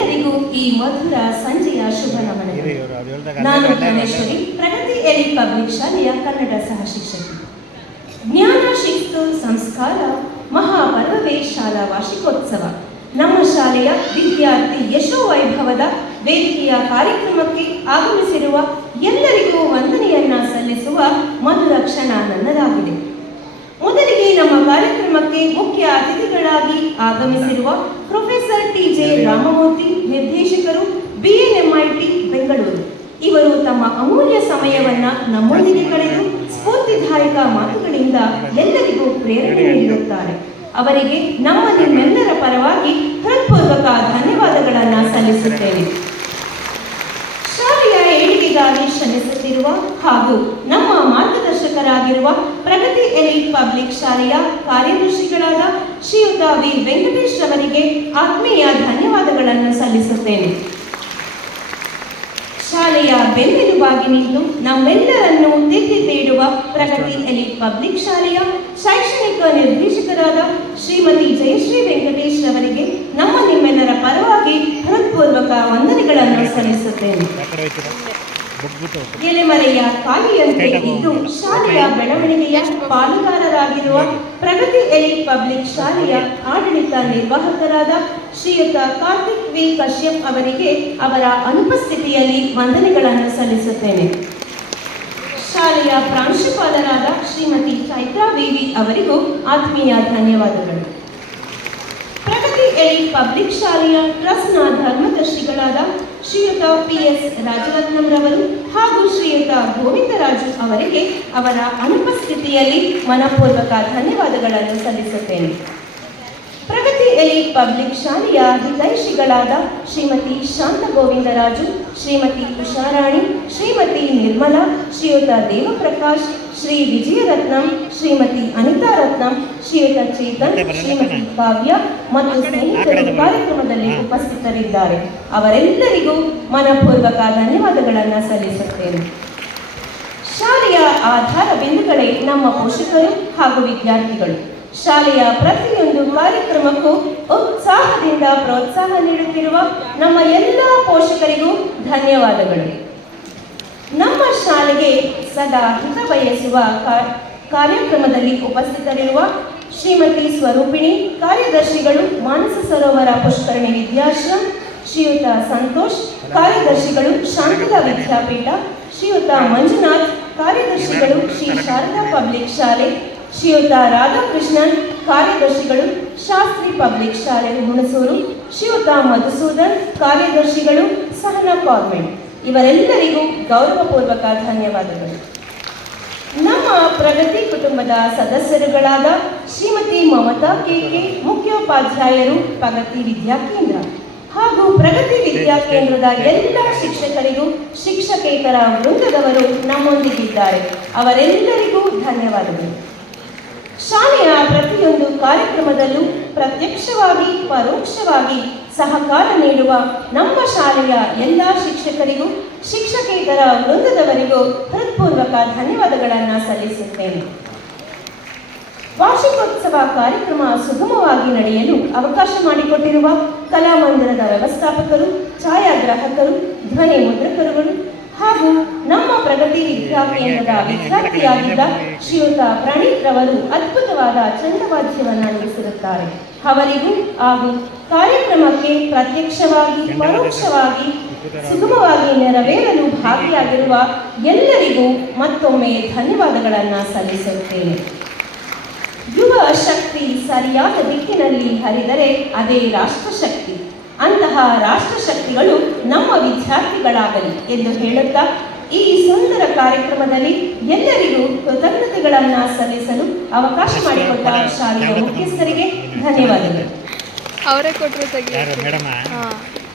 ಎಲ್ಲರಿಗೂ ಈ ಮಧುರ ಸಂಜೆಯ ಶುಭ ನಾನು ಧನೇಶ್ವರಿ ಪ್ರಗತಿ ಎಲಿ ಪಬ್ಲಿಕ್ ಶಾಲೆಯ ಕನ್ನಡ ಸಹ ಶಿಕ್ಷಕಿ ಜ್ಞಾನ ಶಿಸ್ತು ಸಂಸ್ಕಾರ ಮಹಾಪರ್ವವೇ ಶಾಲಾ ವಾರ್ಷಿಕೋತ್ಸವ. ನಮ್ಮ ಶಾಲೆಯ ವಿದ್ಯಾರ್ಥಿ ಯಶೋ ವೈಭವದ ವೇದಿಕೆಯ ಕಾರ್ಯಕ್ರಮಕ್ಕೆ ಆಗಮಿಸಿರುವ ಎಲ್ಲರಿಗೂ ವಂದನೆಯನ್ನ ಸಲ್ಲಿಸುವ ಮಧುರ ಕ್ಷಣ ನನ್ನದಾಗಿದೆ. ಮೊದಲಿಗೆ ನಮ್ಮ ಕಾರ್ಯಕ್ರಮಕ್ಕೆ ಮುಖ್ಯ ಅತಿಥಿಗಳಾಗಿ ಆಗಮಿಸಿರುವ ಪ್ರೊಫೆಸರ್ ಟಿ ಜೆ ರಾಮಮೂರ್ತಿ, ನಿರ್ದೇಶಕರು ಬಿಎನ್ಎಂಐಟಿ ಬೆಂಗಳೂರು. ಇವರು ತಮ್ಮ ಅಮೂಲ್ಯ ಸಮಯವನ್ನ ನಮ್ಮೊಂದಿಗೆ ಕಳೆದು ಸ್ಫೂರ್ತಿದಾಯಕ ಮಾತುಗಳಿಂದ ಎಲ್ಲರಿಗೂ ಪ್ರೇರಣೆ ನೀಡುತ್ತಾರೆ. ಅವರಿಗೆ ನಮ್ಮ ನಿಮ್ಮೆಲ್ಲರ ಪರವಾಗಿ ಹೃತ್ಪೂರ್ವಕ ಧನ್ಯವಾದಗಳನ್ನು ಸಲ್ಲಿಸುತ್ತೇವೆ. ಶಾಲೆಯ ಏಳಿಗೆಗಾಗಿ ಶ್ರಮಿಸುತ್ತಿರುವ ಹಾಗೂ ನಮ್ಮ ಮಾರ್ಗದರ್ಶಕರಾಗಿರುವ ಪ್ರಗತಿ ಎಲಿಟ್ ಪಬ್ಲಿಕ್ ಶಾಲೆಯ ಕಾರ್ಯದರ್ಶಿಗಳಾದ ಶ್ರೀಯುತ ವಿ. ವೆಂಕಟೇಶ್ ಅವರಿಗೆ ಆತ್ಮೀಯ ಧನ್ಯವಾದಗಳನ್ನು ಸಲ್ಲಿಸುತ್ತೇನೆ. ಶಾಲೆಯ ಬೆನ್ನೆಲುಬಾಗಿ ನಿಂತು ನಮ್ಮೆಲ್ಲರನ್ನು ತಿದ್ದಿ ತೇಡುವ ಪ್ರಗತಿ ಎಲಿಟ್ ಪಬ್ಲಿಕ್ ಶಾಲೆಯ ಶೈಕ್ಷಣಿಕ ನಿರ್ದೇಶಕರಾದ ಶ್ರೀಮತಿ ಜಯಶ್ರೀ ವೆಂಕಟೇಶ್ ರವರಿಗೆ ನಮ್ಮ ನಿಮ್ಮೆಲ್ಲರ ಪರವಾಗಿ ಹೃತ್ಪೂರ್ವಕ ವಂದನೆಗಳನ್ನು ಸಲ್ಲಿಸುತ್ತೇನೆ. ಎಲೆಮರೆಯ ತಾಯಿಯಂತೆ ಇದ್ದು ಶಾಲೆಯ ಬೆಳವಣಿಗೆಯ ಪಾಲುದಾರರಾಗಿರುವ ಪ್ರಗತಿ ಎಲಿಟ್ ಪಬ್ಲಿಕ್ ಶಾಲೆಯ ಆಡಳಿತ ನಿರ್ವಾಹಕರಾದ ಶ್ರೀಯುತ ಕಾರ್ತಿಕ್ ವಿ. ಕಶ್ಯಪ್ ಅವರಿಗೆ ಅವರ ಅನುಪಸ್ಥಿತಿಯಲ್ಲಿ ವಂದನೆಗಳನ್ನು ಸಲ್ಲಿಸುತ್ತೇನೆ. ಶಾಲೆಯ ಪ್ರಾಂಶುಪಾಲರಾದ ಶ್ರೀಮತಿ ಚೈತ್ರಾ ವಿವಿ ಅವರಿಗೂ ಆತ್ಮೀಯ ಧನ್ಯವಾದಗಳು. ಪ್ರಗತಿ ಎಲಿ ಪಬ್ಲಿಕ್ ಶಾಲೆಯ ಟ್ರಸ್ಟ್ನ ಧರ್ಮದರ್ಶಿಗಳಾದ ಶ್ರೀಯುತ ಪಿ ಎಸ್ ರಾಜರತ್ನಂರವರು ಹಾಗೂ ಶ್ರೀಯುತ ಗೋವಿಂದರಾಜು ಅವರಿಗೆ ಅವರ ಅನುಪಸ್ಥಿತಿಯಲ್ಲಿ ಮನಪೂರ್ವಕ ಧನ್ಯವಾದಗಳನ್ನು ಸಲ್ಲಿಸುತ್ತೇನೆ. ಎಲಿ ಪಬ್ಲಿಕ್ ಶಾಲೆಯ ಹಿತೈಷಿಗಳಾದ ಶ್ರೀಮತಿ ಶಾಂತ ಗೋವಿಂದರಾಜು ಶ್ರೀಮತಿ ಉಷಾರಾಣಿ ಶ್ರೀಮತಿ ನಿರ್ಮಲಾ ಶ್ರೀಯುತ ದೇವಪ್ರಕಾಶ್ ಶ್ರೀ ವಿಜಯರತ್ನಂ ಶ್ರೀಮತಿ ಅನಿತಾ ರತ್ನಂ ಶ್ರೀಯುತ ಚೇತನ್ ಶ್ರೀಮತಿ ಕಾವ್ಯ ಮತ್ತು ಸ್ನೇಹಿತರು ಕಾರ್ಯಕ್ರಮದಲ್ಲಿ ಉಪಸ್ಥಿತರಿದ್ದಾರೆ. ಅವರೆಲ್ಲರಿಗೂ ಮನಪೂರ್ವಕ ಧನ್ಯವಾದಗಳನ್ನು ಸಲ್ಲಿಸುತ್ತೇನೆ. ಶಾಲೆಯ ಆಧಾರ ಬಿಂದುಗಳೇ ನಮ್ಮ ಪೋಷಕರು ಹಾಗೂ ವಿದ್ಯಾರ್ಥಿಗಳು. ಶಾಲೆಯ ಪ್ರತಿಯೊಂದು ಕಾರ್ಯಕ್ರಮಕ್ಕೂ ಉತ್ಸಾಹದಿಂದ ಪ್ರೋತ್ಸಾಹ ನೀಡುತ್ತಿರುವ ನಮ್ಮ ಎಲ್ಲ ಪೋಷಕರಿಗೂ ಧನ್ಯವಾದಗಳು. ನಮ್ಮ ಶಾಲೆಗೆ ಸದಾ ಹಿತ ಬಯಸುವ ಕಾರ್ಯಕ್ರಮದಲ್ಲಿ ಉಪಸ್ಥಿತರಿರುವ ಶ್ರೀಮತಿ ಸ್ವರೂಪಿಣಿ, ಕಾರ್ಯದರ್ಶಿಗಳು ಮಾನಸ ಸರೋವರ ಪುಷ್ಕರಣಿ ವಿದ್ಯಾಶ್ರಮ, ಶ್ರೀಯುತ ಸಂತೋಷ್, ಕಾರ್ಯದರ್ಶಿಗಳು ಶಾಂತಿಲಾ ವಿದ್ಯಾಪೀಠ, ಶ್ರೀಯುತ ಮಂಜುನಾಥ್, ಕಾರ್ಯದರ್ಶಿಗಳು ಶ್ರೀ ಶಾರದಾ ಪಬ್ಲಿಕ್ ಶಾಲೆ ಶ್ರೀಯುತ ರಾಧಾಕೃಷ್ಣನ್ ಕಾರ್ಯದರ್ಶಿಗಳು, ಶಾಸ್ತ್ರಿ ಪಬ್ಲಿಕ್ ಶಾಲೆ ಹುಣಸೂರು, ಶ್ರೀಯುತ ಮಧುಸೂದನ್ ಕಾರ್ಯದರ್ಶಿಗಳು, ಸಹನಾ ಕಾನ್ವೆಂಟ್ ಇವರೆಲ್ಲರಿಗೂ ಗೌರವಪೂರ್ವಕ ಧನ್ಯವಾದಗಳು. ನಮ್ಮ ಪ್ರಗತಿ ಕುಟುಂಬದ ಸದಸ್ಯರುಗಳಾದ ಶ್ರೀಮತಿ ಮಮತಾ ಕೆಕೆ ಮುಖ್ಯೋಪಾಧ್ಯಾಯರು, ಪ್ರಗತಿ ವಿದ್ಯಾ ಕೇಂದ್ರ ಹಾಗೂ ಪ್ರಗತಿ ವಿದ್ಯಾ ಕೇಂದ್ರದ ಎಲ್ಲ ಶಿಕ್ಷಕರಿಗೂ ಶಿಕ್ಷಕೇತರ ವೃಂದದವರು ನಮ್ಮೊಂದಿಗಿದ್ದಾರೆ. ಅವರೆಲ್ಲರಿಗೂ ಧನ್ಯವಾದಗಳು. ಶಾಲೆಯ ಪ್ರತಿಯೊಂದು ಕಾರ್ಯಕ್ರಮದಲ್ಲೂ ಪ್ರತ್ಯಕ್ಷವಾಗಿ, ಪರೋಕ್ಷವಾಗಿ ಸಹಕಾರ ನೀಡುವ ನಮ್ಮ ಶಾಲೆಯ ಎಲ್ಲ ಶಿಕ್ಷಕರಿಗೂ, ಶಿಕ್ಷಕೇತರ ವೃಂದದವರಿಗೂ ಹೃತ್ಪೂರ್ವಕ ಧನ್ಯವಾದಗಳನ್ನು ಸಲ್ಲಿಸುತ್ತೇನೆ. ವಾರ್ಷಿಕೋತ್ಸವ ಕಾರ್ಯಕ್ರಮ ಸುಗಮವಾಗಿ ನಡೆಯಲು ಅವಕಾಶ ಮಾಡಿಕೊಟ್ಟಿರುವ ಕಲಾಮಂದಿರದ ವ್ಯವಸ್ಥಾಪಕರು, ಛಾಯಾಗ್ರಾಹಕರು ಧ್ವನಿ ಮುದ್ರಕರುಗಳು ಹಾಗೂ ಪ್ರಗತಿ ವಿದ್ಯಾಕೇಂದ್ರದ ವಿದ್ಯಾರ್ಥಿಯಾಗಿದ್ದ ಶ್ರೀಯುತ ಪ್ರಣೀತ್ ರವರು ಅದ್ಭುತವಾದ ಚಂದವಾದ್ಯವನ್ನು ನಡೆಸಿರುತ್ತಾರೆ ಅವರಿಗೂ ಹಾಗೂ ಕಾರ್ಯಕ್ರಮಕ್ಕೆ ಪ್ರತ್ಯಕ್ಷವಾಗಿ, ಪರೋಕ್ಷವಾಗಿ, ಸುಗಮವಾಗಿ ನೆರವೇರಲು ಭಾಗಿಯಾಗಿರುವ ಎಲ್ಲರಿಗೂ ಮತ್ತೊಮ್ಮೆ ಧನ್ಯವಾದಗಳನ್ನು ಸಲ್ಲಿಸುತ್ತೇನೆ. ಯುವ ಶಕ್ತಿ ಸರಿಯಾದ ದಿಕ್ಕಿನಲ್ಲಿ ಹರಿದರೆ ಅದೇ ರಾಷ್ಟ್ರಶಕ್ತಿ. ಅಂತಹ ರಾಷ್ಟ್ರಶಕ್ತಿಗಳು ನಮ್ಮ ವಿದ್ಯಾರ್ಥಿಗಳಾಗಲಿ ಎಂದು ಹೇಳುತ್ತಾ ಈ ಸುಂದರ ಕಾರ್ಯಕ್ರಮದಲ್ಲಿ ಎಲ್ಲರಿಗೂ ಕೃತಜ್ಞತೆಗಳನ್ನ ಸಲ್ಲಿಸಲು ಅವಕಾಶ ಮಾಡಿಕೊಟ್ಟ ಶಾಲೆಯ ಮುಖ್ಯಸ್ಥರಿಗೆ ಧನ್ಯವಾದಗಳು. ಅವರೇ ಕೊಟ್ಟರು